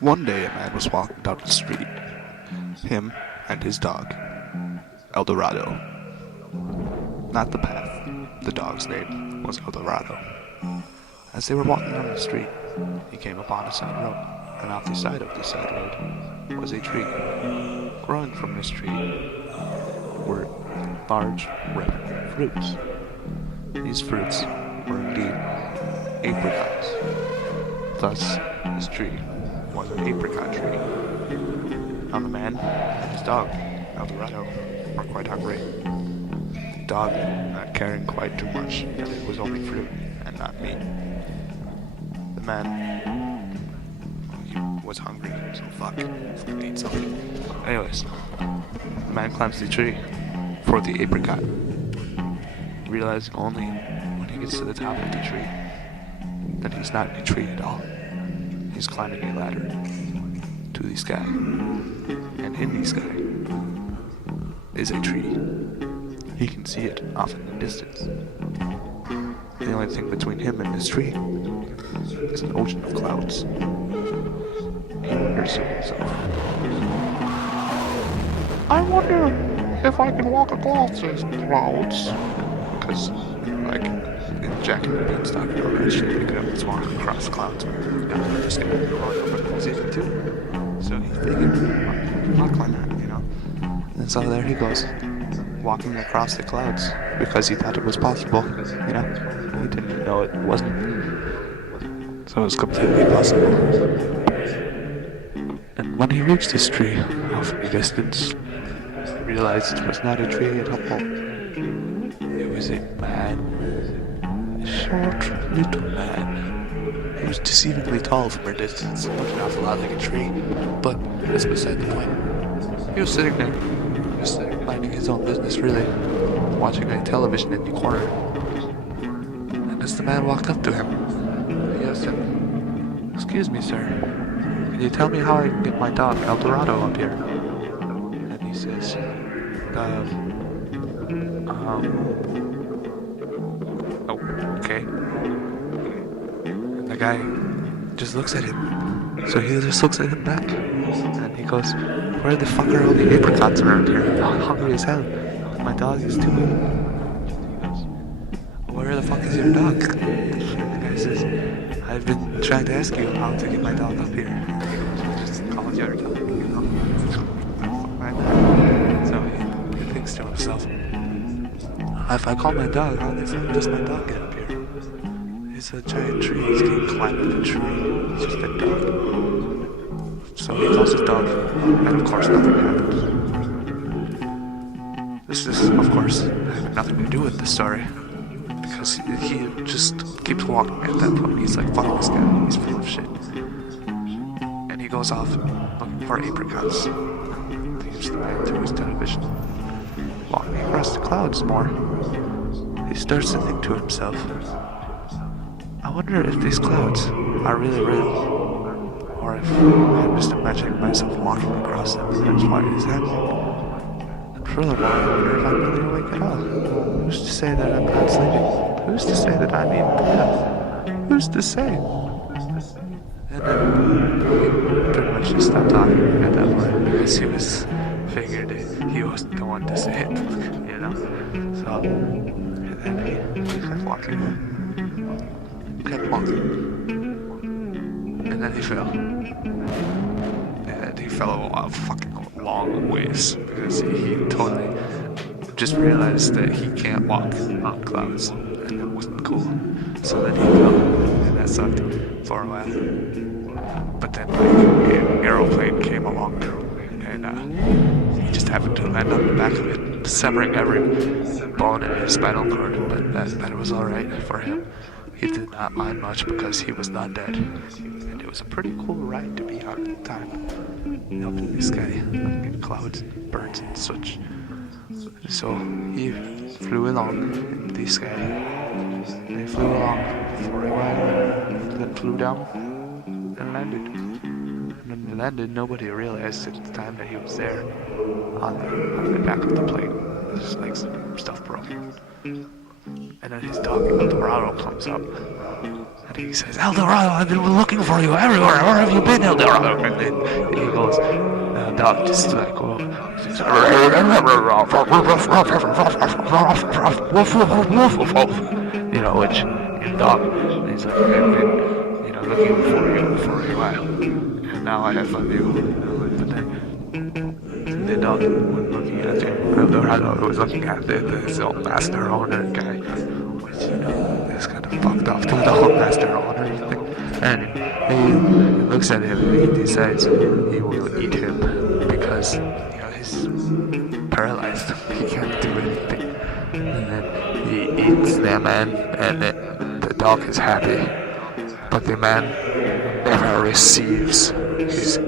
One day a man was walking down the street, him and his dog, Eldorado. Not the path, the dog's name was Eldorado. As they were walking down the street, he came upon a side road, and off the side of the side road was a tree. Growing from this tree were large, red fruits. These fruits were indeed apricots. Thus, this tree was an apricot tree. Now the man and his dog, Eldorado, were quite hungry. The dog not caring quite too much that it was only fruit and not meat. The man, he was hungry, so fuck, he's gonna eat something. Anyways, the man climbs the tree for the apricot, realizing only when he gets to the top of the tree that he's not in a tree at all. He's climbing a ladder to the sky, and in the sky is a tree. He can see it off in the distance. The only thing between him and this tree is an ocean of clouds. He wonders to himself, I wonder if I can walk across these clouds. Because, like, in Jack and the Beanstalk, you don't actually pick it up and walk across the clouds. I'm just gonna walk over the season 2. So he figured, I'll climb that, you know. And so there he goes, walking across the clouds, because he thought it was possible, you know. He didn't know it wasn't. So it was completely possible. And when he reached this tree, off in the distance, he realized it was not a tree at all. It was a man, a short little man. He was deceivingly tall from a distance, looked an awful lot like a tree, but that's beside the point. He was sitting there, just minding his own business really, watching a television in the corner. And as the man walked up to him, he asked him, "Excuse me, sir, can you tell me how I can get my dog Eldorado up here?" And he says, oh, okay. And the guy just looks at him. So he just looks at him back. And he goes, "Where the fuck are all the apricots around here? I'm hungry as hell. My dog is too weak." He goes, "Where the fuck is your dog?" And the guy says, "I've been trying to ask you how to get my dog up here." And he goes, "Just call it your dog, you know?" So he thinks to himself, if I call my dog, how the fuck does my dog get up here? It's a giant tree, he can't climb up a tree, it's just a dog. So he calls his dog, and of course nothing happens. This is, of course, having nothing to do with the story, because he just keeps walking at that point. He's like, fuck this guy, he's full of shit. And he goes off looking for apricots. Leaves the man to his television. Walking across the clouds more, he starts to think to himself, I wonder if these clouds are really real, or if I'm just imagining myself walking across them and that's why it is happening. And furthermore, I wonder if I'm really awake at all. Who's to say that I'm not sleeping? Who's to say that I'm in bed? Who's to say? And then he pretty much just stopped talking at that point because he was figured he wasn't the one to say it, you know. So, and then he kept walking. And then he fell. And he fell a fucking long ways because he totally just realized that he can't walk on clouds, and that wasn't cool. So then he fell, and that sucked for a while. But then, like, an aeroplane came along, and he just happened to land on the back of it, severing every bone in his spinal cord, but that was alright for him. He did not mind much because he was not dead. And it was a pretty cool ride to be on at the time. Up in the sky, looking at clouds and birds and such. So he flew along in the sky. And he flew along for a while, and then flew down and landed. And when he landed, nobody realized at the time that he was there on the back of the plane. His legs and stuff broke. And then his dog Eldorado comes up, And he says, El Dorado, I've been looking for you everywhere. Where have you been, El Dorado? And then he goes, the dog just like, well, you know, which in dog, he's like, I've been, you know, looking for you for a while, and now I have found you. But then the dog was looking at him. El Dorado was looking at his own master owner guy, which, you know, is kind of fucked off to the whole master owner thing. And he looks at him and he decides he will eat him because, you know, he's paralyzed. He can't do anything. And then he eats the man, and the dog is happy. But the man never receives his